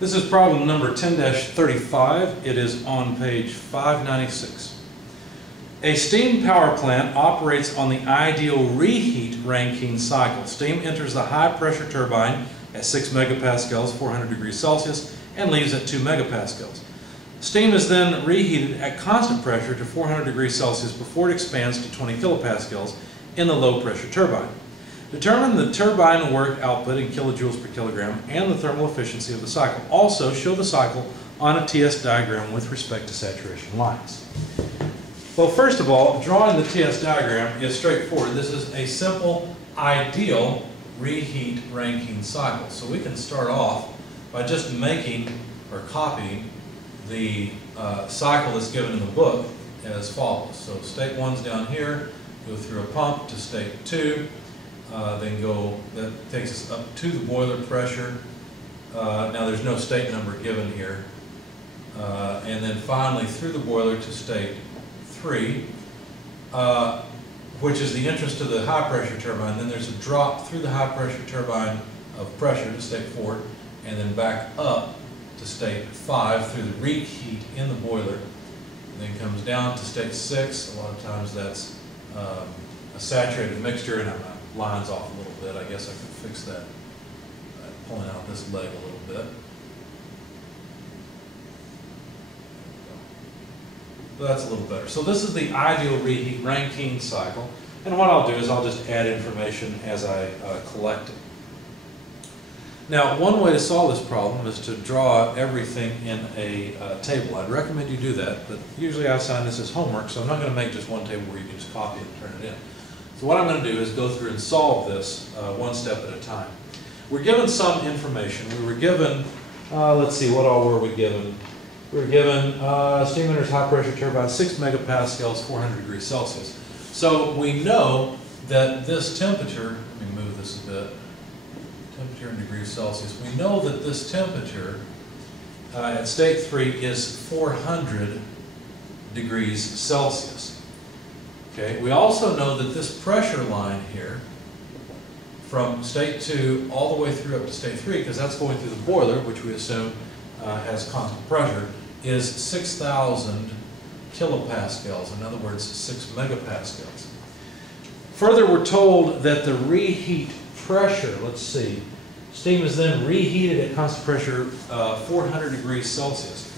This is problem number 10-35. It is on page 596. A steam power plant operates on the ideal reheat Rankine cycle. Steam enters the high pressure turbine at 6 megapascals, 400 degrees Celsius, and leaves at 2 megapascals. Steam is then reheated at constant pressure to 400 degrees Celsius before it expands to 20 kilopascals in the low pressure turbine. Determine the turbine work output in kilojoules per kilogram and the thermal efficiency of the cycle. Also, show the cycle on a TS diagram with respect to saturation lines. Well, first of all, drawing the TS diagram is straightforward. This is a simple, ideal reheat Rankine cycle. So we can start off by just making or copying the cycle that's given in the book as follows. So state 1's down here, go through a pump to state 2, then that takes us up to the boiler pressure. Now there's no state number given here. And then finally through the boiler to state 3, which is the entrance to the high pressure turbine. Then there's a drop through the high pressure turbine of pressure to state 4, and then back up to state 5 through the reheat in the boiler, and then comes down to state 6. A lot of times that's a saturated mixture, and my line's off a little bit. I guess I can fix that by pulling out this leg a little bit. So that's a little better. So this is the ideal reheat Rankine cycle, and what I'll do is I'll just add information as I collect it. Now, one way to solve this problem is to draw everything in a table. I'd recommend you do that, but usually I assign this as homework, so I'm not going to make just one table where you can just copy it and turn it in. So what I'm going to do is go through and solve this one step at a time. We're given some information. We were given, let's see, what all were we given? We were given steam enters high pressure turbine, 6 megapascals, 400 degrees Celsius. So we know that this temperature, let me move this a bit, temperature in degrees Celsius. We know that this temperature at state 3 is 400 degrees Celsius. Okay. We also know that this pressure line here from state 2 all the way through up to state 3, because that's going through the boiler, which we assume has constant pressure, is 6,000 kilopascals. In other words, 6 megapascals. Further, we're told that the reheat pressure, let's see, steam is then reheated at constant pressure 400 degrees Celsius,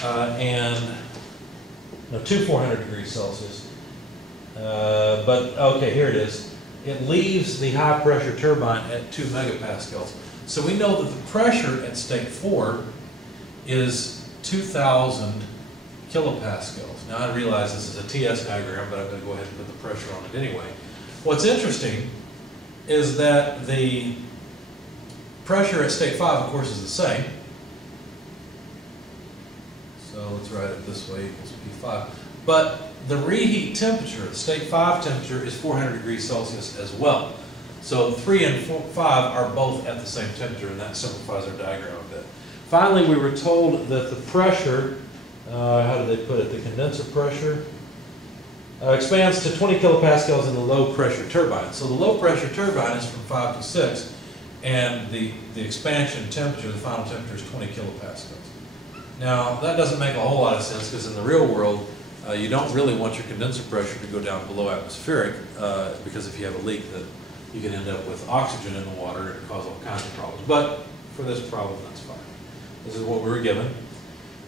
to 400 degrees Celsius. But okay, here it is. It leaves the high pressure turbine at 2 megapascals. So we know that the pressure at state 4 is 2,000 kilopascals. Now I realize this is a TS diagram, but I'm going to go ahead and put the pressure on it anyway. What's interesting is that the pressure at state 5, of course, is the same. So let's write it this way, equals P5. But the reheat temperature, the state 5 temperature, is 400 degrees Celsius as well. So 3 and 5 are both at the same temperature, and that simplifies our diagram a bit. Finally, we were told that the pressure, how do they put it, the condenser pressure, expands to 20 kilopascals in the low pressure turbine. So the low pressure turbine is from 5 to 6, and the expansion temperature, the final temperature, is 20 kilopascals. Now that doesn't make a whole lot of sense, because in the real world you don't really want your condenser pressure to go down below atmospheric, because if you have a leak, that you can end up with oxygen in the water and cause all kinds of problems. But for this problem, that's fine. This is what we were given.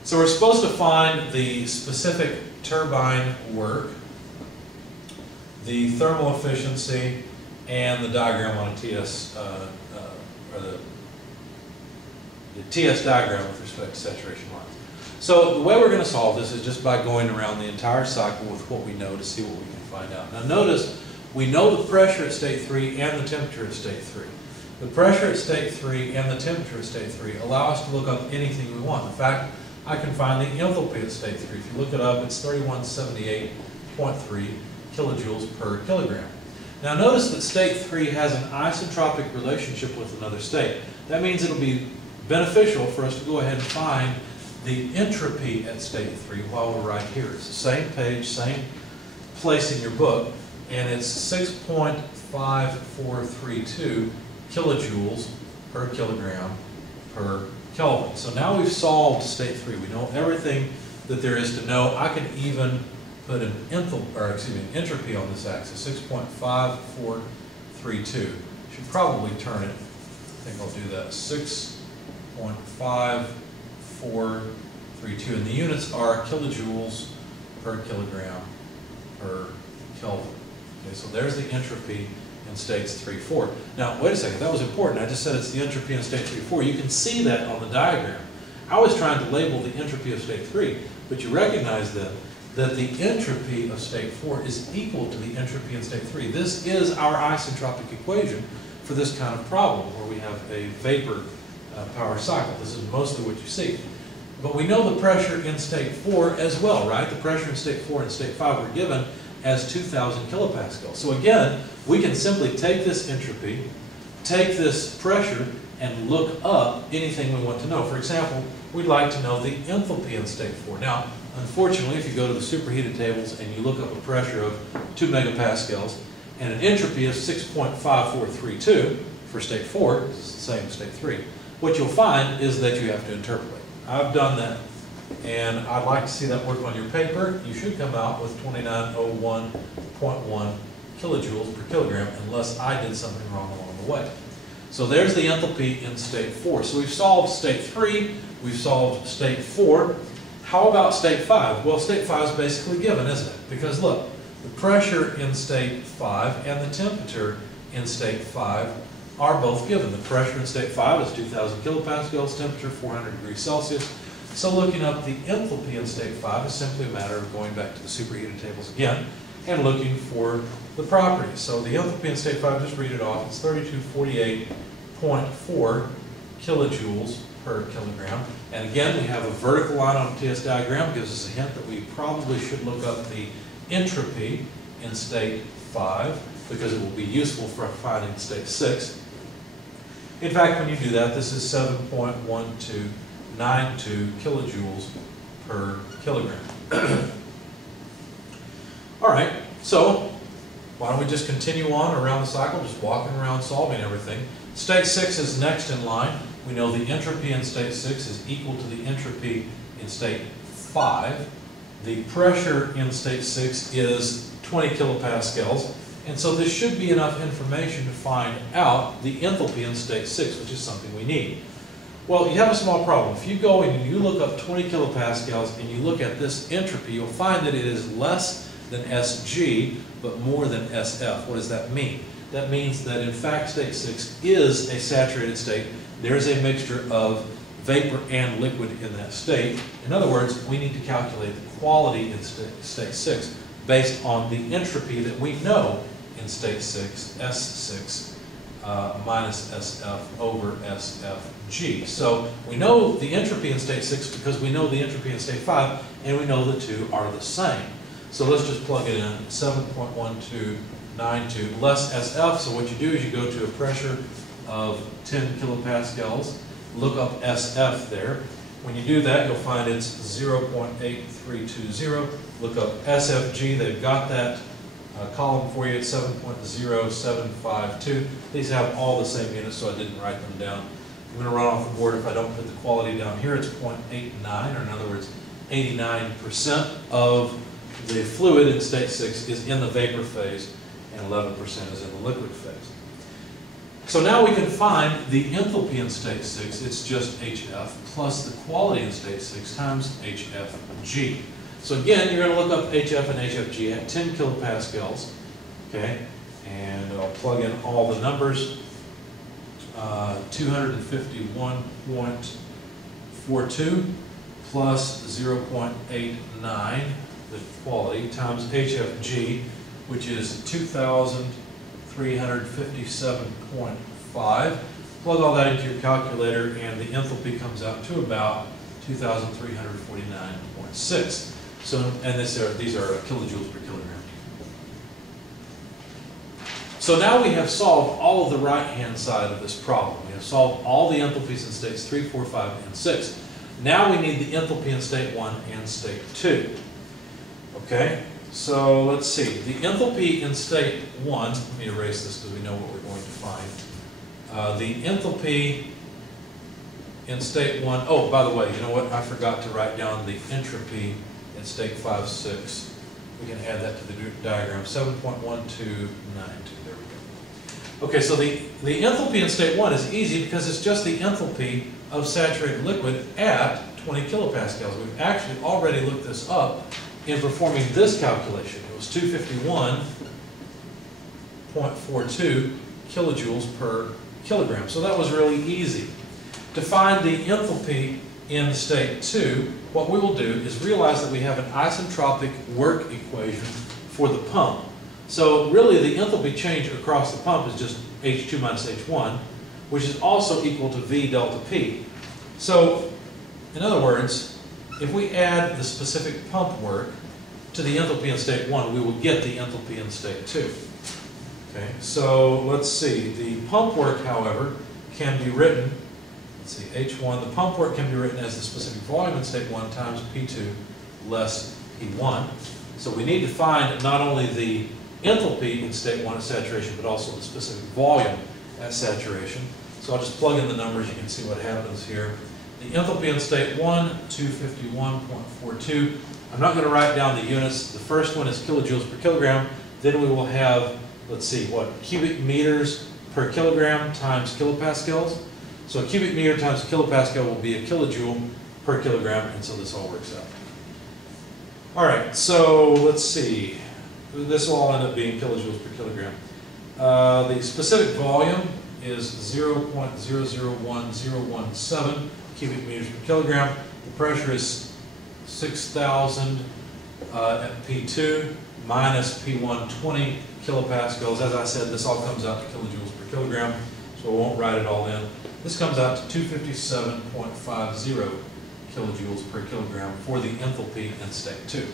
So we're supposed to find the specific turbine work, the thermal efficiency, and the diagram on a TS, or the TS diagram with respect to saturation lines. So the way we're going to solve this is just by going around the entire cycle with what we know to see what we can find out. Now notice, we know the pressure at state 3 and the temperature at state 3. The pressure at state 3 and the temperature at state 3 allow us to look up anything we want. In fact, I can find the enthalpy at state 3. If you look it up, it's 3178.3 kilojoules per kilogram. Now notice that state 3 has an isentropic relationship with another state. That means it'll be beneficial for us to go ahead and find the entropy at state 3 while we're right here. It's the same page, same place in your book, and it's 6.5432 kilojoules per kilogram per Kelvin. So now we've solved state 3. We know everything that there is to know. I can even put an entropy on this axis, 6.5432. Should probably turn it. I think I'll do that. 6.5432. And the units are kilojoules per kilogram per Kelvin. Okay, so there's the entropy in states 3, 4. Now, wait a second, that was important. I just said it's the entropy in state 3, 4. You can see that on the diagram. I was trying to label the entropy of state 3, but you recognize then that the entropy of state 4 is equal to the entropy in state 3. This is our isentropic equation for this kind of problem where we have a vapor power cycle. This is mostly what you see. But we know the pressure in state 4 as well, right? The pressure in state 4 and state 5 were given as 2,000 kilopascals. So again, we can simply take this entropy, take this pressure, and look up anything we want to know. For example, we'd like to know the enthalpy in state 4. Now, unfortunately, if you go to the superheated tables and you look up a pressure of 2 megapascals and an entropy of 6.5432 for state 4, this is the same as state 3, what you'll find is that you have to interpolate. I've done that, and I'd like to see that work on your paper. You should come out with 2901.1 kilojoules per kilogram unless I did something wrong along the way. So there's the enthalpy in state 4. So we've solved state 3, we've solved state 4. How about state 5? Well, state 5 is basically given, isn't it? Because look, the pressure in state 5 and the temperature in state 5 are both given. The pressure in state 5 is 2,000 kilopascals, temperature 400 degrees Celsius. So looking up the enthalpy in state 5 is simply a matter of going back to the superheated tables again and looking for the properties. So the enthalpy in state 5, just read it off, it's 3248.4 kilojoules per kilogram. And again, we have a vertical line on the TS diagram, gives us a hint that we probably should look up the entropy in state 5 because it will be useful for finding state 6. In fact, when you do that, this is 7.1292 kilojoules per kilogram. All right, so why don't we just continue on around the cycle, just walking around solving everything. State 6 is next in line. We know the entropy in state 6 is equal to the entropy in state 5. The pressure in state 6 is 20 kilopascals. And so this should be enough information to find out the enthalpy in state 6, which is something we need. Well, you have a small problem. If you go and you look up 20 kilopascals and you look at this entropy, you'll find that it is less than Sg, but more than Sf. What does that mean? That means that in fact state 6 is a saturated state. There is a mixture of vapor and liquid in that state. In other words, we need to calculate the quality in state 6 based on the entropy that we know in state 6, S6 minus SF over SFG. So we know the entropy in state 6 because we know the entropy in state 5, and we know the two are the same. So let's just plug it in, 7.1292 less SF. So what you do is you go to a pressure of 10 kilopascals, look up SF there. When you do that, you'll find it's 0.8320. Look up SFG, they've got that column for you at 7.0752. These have all the same units, so I didn't write them down. I'm going to run off the board if I don't put the quality down here. It's 0.89, or in other words, 89% of the fluid in state 6 is in the vapor phase, and 11% is in the liquid phase. So now we can find the enthalpy in state 6. It's just HF plus the quality in state 6 times HFG. So again, you're going to look up HF and HFG at 10 kilopascals, okay? And I'll plug in all the numbers. 251.42 plus 0.89, the quality, times HFG, which is 2,357.5. Plug all that into your calculator, and the enthalpy comes out to about 2,349.6. So, and these are kilojoules per kilogram. So now we have solved all of the right-hand side of this problem. We have solved all the enthalpies in states 3, 4, 5, and 6. Now we need the enthalpy in state 1 and state 2. Okay, so let's see. The enthalpy in state 1, let me erase this because we know what we're going to find. The enthalpy in state 1, oh, by the way, you know what? I forgot to write down the entropy in state 5.6. We can add that to the diagram, 7.1292. There we go. Okay, so the enthalpy in state 1 is easy because it's just the enthalpy of saturated liquid at 20 kilopascals. We've actually already looked this up in performing this calculation. It was 251.42 kilojoules per kilogram. So that was really easy. To find the enthalpy in state 2, what we will do is realize that we have an isentropic work equation for the pump. So really the enthalpy change across the pump is just H2 minus H1, which is also equal to V delta P. So in other words, if we add the specific pump work to the enthalpy in state 1, we will get the enthalpy in state 2. Okay, so let's see. The pump work, however, can be written, let's see, H1, the pump work can be written as the specific volume in state 1 times P2 less P1. So we need to find not only the enthalpy in state 1 at saturation, but also the specific volume at saturation. So I'll just plug in the numbers, you can see what happens here. The enthalpy in state 1, 251.42. I'm not going to write down the units. The first one is kilojoules per kilogram. Then we will have, let's see, what, cubic meters per kilogram times kilopascals. So a cubic meter times a kilopascal will be a kilojoule per kilogram, and so this all works out. All right, so let's see. This will all end up being kilojoules per kilogram. The specific volume is 0.001017 cubic meters per kilogram. The pressure is 6,000 at P2 minus P1 20 kilopascals. As I said, this all comes out to kilojoules per kilogram, so I won't write it all in. This comes out to 257.50 kilojoules per kilogram for the enthalpy in state 2.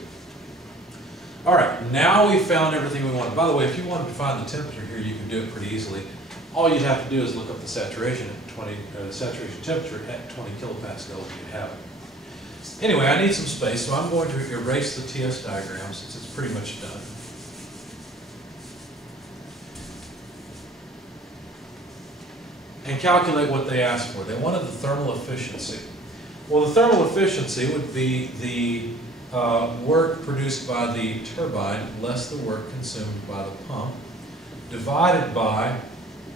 All right, now we've found everything we wanted. By the way, if you wanted to find the temperature here, you can do it pretty easily. All you'd have to do is look up the saturation at saturation temperature at 20 kilopascals, and you'd have it. Anyway, I need some space, so I'm going to erase the TS diagram since it's pretty much done. And calculate what they asked for. They wanted the thermal efficiency. Well, the thermal efficiency would be the work produced by the turbine less the work consumed by the pump divided by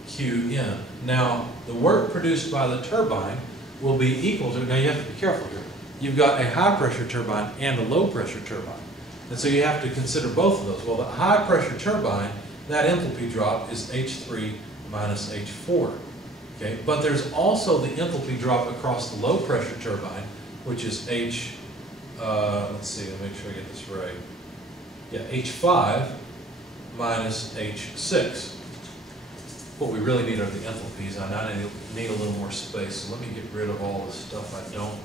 Qn. Now, the work produced by the turbine will be equal to, now you have to be careful here, you've got a high pressure turbine and a low pressure turbine. And so you have to consider both of those. Well, the high pressure turbine, that enthalpy drop is H3 minus H4. Okay? But there's also the enthalpy drop across the low pressure turbine, which is let's see, let me make sure I get this right. Yeah, H5 minus H6. What we really need are the enthalpies. I now need a little more space, so let me get rid of all the stuff I don't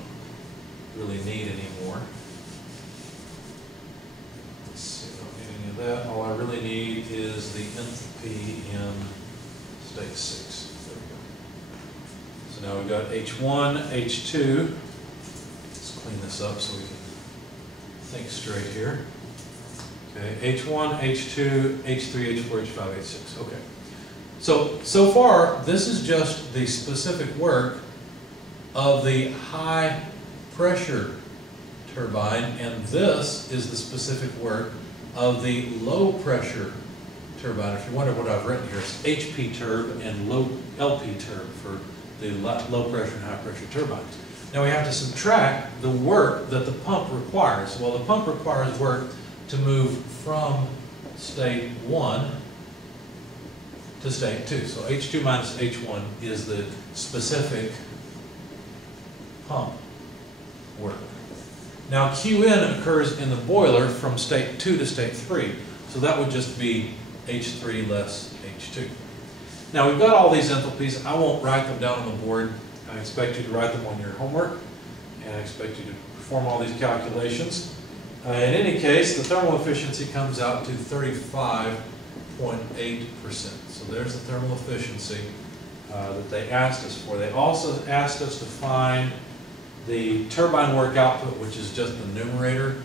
really need anymore. Let's see, I don't need any of that. All I really need is the enthalpy in state 6. There we go. So now we've got H1, H2. Let's clean this up so we can think straight here. Okay, H1, H2, H3, H4, H5, H6. Okay. So far, this is just the specific work of the high pressure turbine, and this is the specific work of the low pressure turbine. If you wonder what I've written here, it's HP turb and low LP turb for the low pressure and high pressure turbines. Now we have to subtract the work that the pump requires. Well, the pump requires work to move from state 1 to state 2. So H2 minus H1 is the specific pump work. Now Qn occurs in the boiler from state 2 to state 3. So that would just be H3 less H2. Now we've got all these enthalpies. I won't write them down on the board. I expect you to write them on your homework, and I expect you to perform all these calculations. In any case, the thermal efficiency comes out to 35.8%. So there's the thermal efficiency that they asked us for. They also asked us to find the turbine work output, which is just the numerator,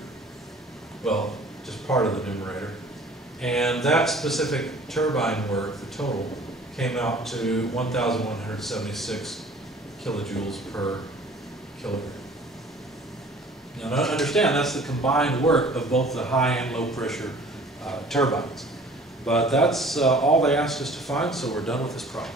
well, just part of the numerator. And that specific turbine work, the total, came out to 1,176 kilojoules per kilogram. Now understand, that's the combined work of both the high and low pressure turbines. But that's all they asked us to find, so we're done with this problem.